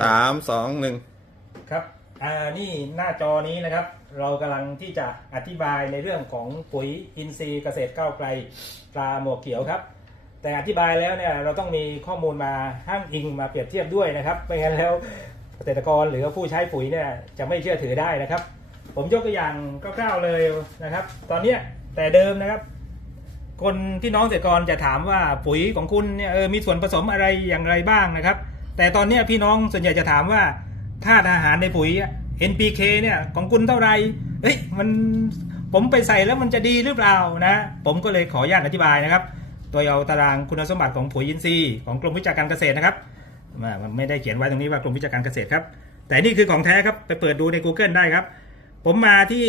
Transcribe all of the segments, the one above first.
สามสองหนึ่งครับอ่านี่หน้าจอนี้นะครับ เรากำลังที่จะอธิบายในเรื่องของปุ๋ยอินทรีย์เกษตรก้าวไกลปลาหมวกเขียวครับ แต่อธิบายแล้วเนี่ยเราต้องมีข้อมูลมาห้างอิงมาเปรียบเทียบด้วยนะครับไม่งั้นแล้วเกษตรกรหรือว่าผู้ใช้ปุ๋ยเนี่ยจะไม่เชื่อถือได้นะครับ ผมยกตัวอย่างคร่าวๆเลยนะครับ ตอนเนี้ยแต่เดิมนะครับ คนที่น้องเกษตรกรจะถามว่าปุ๋ยของคุณเนี่ยเออมีส่วนผสมอะไรอย่างไรบ้างนะครับ แต่ตอนนี้พี่น้องส่วนใหญ่จะถามว่าธาตุอาหารในปุ๋ย NPK เนี่ยของคุณเท่าไหร่เอ้ยมันผมไปใส่แล้วมันจะดีหรือเปล่านะ ผมก็เลยขออนุญาตอธิบายนะครับ ตัวเอาตารางคุณสมบัติของปุ๋ยอินทรีย์ของกรมวิชาการเกษตรนะครับมันไม่ได้เขียนไว้ตรงนี้ว่ากรมวิชาการเกษตรครับ แต่นี่คือของแท้ครับไปเปิดดูใน Google ได้ครับ ผมมาที่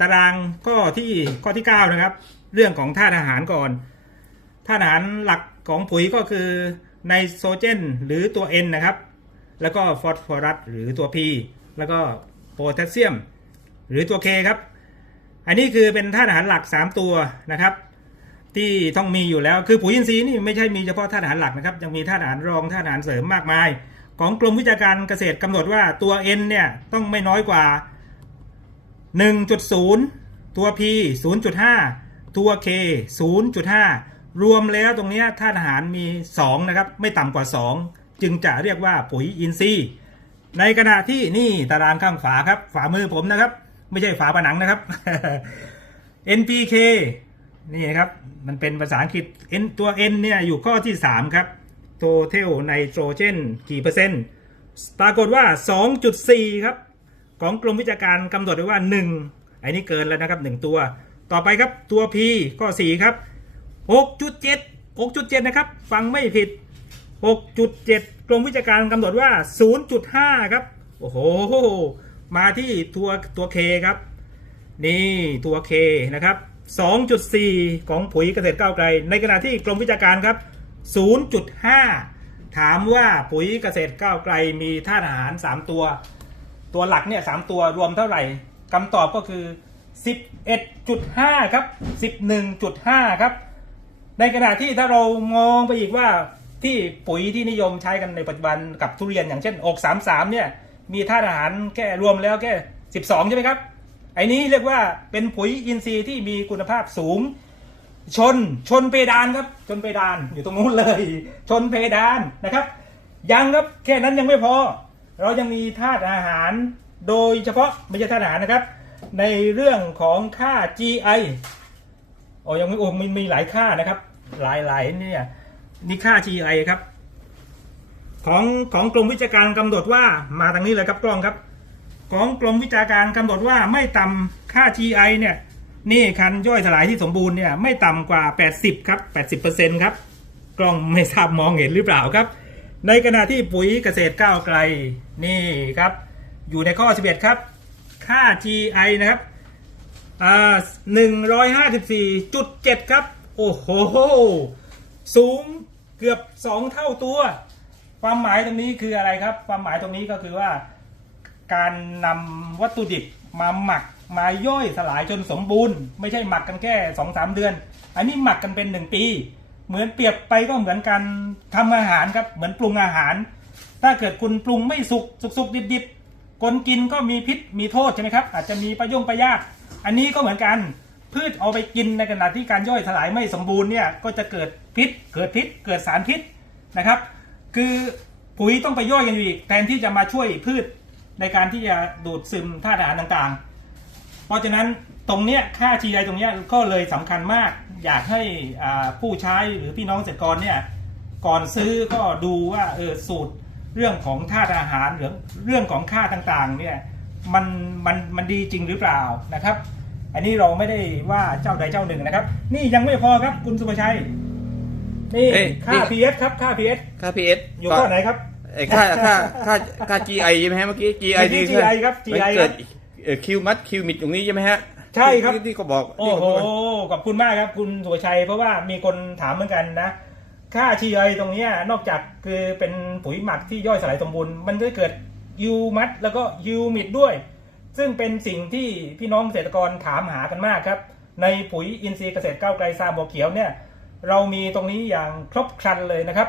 ตารางข้อที่ข้อที่ 9 นะครับ เรื่องของธาตุอาหารก่อนธาตุอาหารหลักของปุ๋ยก็คือ ไนโตรเจนหรือตัว N นะครับ แล้วก็ฟอสฟอรัสหรือตัว P แล้วก็โพแทสเซียม หรือตัว K ครับ อันนี้คือเป็นธาตุอาหารหลัก 3 ตัวนะครับ ที่ต้องมีอยู่แล้วคือปุ๋ยอินทรีย์นี่ไม่ใช่มีเฉพาะธาตุอาหารหลักนะครับ ยังมีธาตุอาหารรองธาตุอาหารเสริมมากมาย ของกรมวิชาการเกษตรกำหนดว่าตัว N เนี่ยต้องไม่น้อยกว่า 1.0 ตัว P 0.5 ตัว K 0.5 รวมแล้วตรงนี้ธาตุอาหารมี 2 นะครับ ไม่ต่ำกว่า 2 จึงจะเรียกว่าปุ๋ยอินทรีย์ ในขณะที่นี่ตารางข้างฝาครับฝามือผมนะครับ ไม่ใช่ฝาผนังนะครับ NPK นี่นะครับมันเป็นภาษาอังกฤษ N ตัว N เนี่ยอยู่ข้อที่ 3 ครับ Total Nitrogen กี่เปอร์เซ็นต์ ปรากฏว่า 2.4 ครับ ของกรมวิชาการกำหนดไว้ว่า 1 อันนี้เกินแล้วนะครับ 1 ตัว ต่อไปครับตัว P ข้อ 4 ครับ 6.7 6.7 นะครับ ฟังไม่ผิด 6.7 กรมวิชาการกำหนดว่า 0.5 ครับ โอ้โห มาที่ตัวตัว K คครับ นี่ตัว K นะครับ 2.4 ของปุ๋ยเกษตรก้าวไกล ในขณะที่กรมวิชาการครับ 0.5 ถามว่าปุ๋ยเกษตรก้าวไกลมีธาตุอาหาร 3 ตัว ตัวหลักเนี่ยสตัวรวมเท่าไหร่คำตอบก็คือ 11.5 ครับ 11.5 ครับ ในขณะที่ถ้าเรามองไปอีกว่าที่ปุ๋ยที่นิยมใช้กันในปัจจุบันกับทุเรียนอย่างเช่นอก33เนี่ยมีธาตุอาหารแค่รวมแล้วแค่12ใช่ไหมครับไอ้นี้เรียกว่าเป็นปุ๋ยอินทรีย์ที่มีคุณภาพสูง ชนชนเพดานครับ ชนเพดานอยู่ตรงนู้นเลย ชนเพดานนะครับ ยังครับแค่นั้นยังไม่พอ เรายังมีธาตุอาหาร โดยเฉพาะไม่ใช่ธาตุอาหารนะครับ ในเรื่องของค่า GI โอ้ยังไม่โอ้มีมีหลายค่านะครับ หลายหลายเนี่ยนี่ค่า GI ครับ ของของกรมวิชาการกำหนดว่ามาทางนี้เลยครับกล้องครับ ของกรมวิชาการกำหนดว่าไม่ต่ำค่า GI เนี่ยนี่คันย่อยสลายที่สมบูรณ์เนี่ยไม่ต่ำกว่า 80 ครับ 80%ครับ กล้องไม่ทราบมองเห็นหรือเปล่าครับ ในขณะที่ปุ๋ยเกษตรก้าวไกลนี่ครับ อยู่ในข้อ 11 ครับ ค่า GI นะครับอ่า154.7 ครับ โอ้โห สูงเกือบ2เท่าตัว ความหมายตรงนี้คืออะไรครับ ความหมายตรงนี้ก็คือว่า การนำวัตถุดิบมาหมักมาย่อยสลายจนสมบูรณ์ ไม่ใช่หมักกันแค่สองสามเดือน อันนี้หมักกันเป็นหนึ่งปี เหมือนเปรียบไปก็เหมือนการทำอาหารครับ เหมือนปรุงอาหาร ถ้าเกิดคุณปรุงไม่สุกสุกสุกดิบดิบคนกินก็มีพิษมีโทษใช่ไหมครับ อาจจะมีประยงประยาดอันนี้ก็เหมือนกัน พืชเอาไปกินในขณะที่การย่อยสลายไม่สมบูรณ์เนี่ยก็จะเกิดพิษ เกิดพิษ เกิดสารพิษนะครับ คือปุ๋ยต้องไปย่อยกันอยู่อีกแทนที่จะมาช่วยพืชในการที่จะดูดซึมธาตุอาหารต่างๆ เพราะฉะนั้นตรงเนี้ยค่า GI ตรงเนี้ยก็เลยสำคัญมาก อยากให้ผู้ใช้หรือพี่น้องเกษตรกรเนี่ยก่อนซื้อก็ดูว่าเออสูตรเรื่องของธาตุอาหารหรือเรื่องของค่าต่างๆเนี่ยมันมันมันดีจริงหรือเปล่านะครับ อันนี้เราไม่ได้ว่าเจ้าใดเจ้าหนึ่งนะครับ นี่ยังไม่พอครับคุณสุภชัย นี่เอ้ยค่า นี่ PS ครับค่า PS ค่า PS อยู่ข้อไหนครับไอ้ค่าค่าค่าค่า GI ใช่ไหมฮะเมื่อกี้ GI นี่นี่ GI ครับมัน GI เกิดเอ่อคิวมัดคิวมิดตรงนี้ใช่ไหมฮะใช่ครับ ที่ที่เขาบอกโอ้ที่โหเขาบอก ขอบคุณมากครับ คุณสุวชัย เพราะว่ามีคนถามเหมือนกันนะ ค่าชีไอตรงเนี้ยนอกจากคือเป็นปุ๋ยหมักที่ย่อยสลายสมบูรณ์ มันจะเกิดยูมัดแล้วก็ยูมิดด้วย ซึ่งเป็นสิ่งที่พี่น้องเกษตรกรถามหากันมากครับ ในปุ๋ยอินทรีย์เกษตรก้าวไกลซาบัวเขียวเนี่ยเรามีตรงนี้อย่างครบครันเลยนะครับ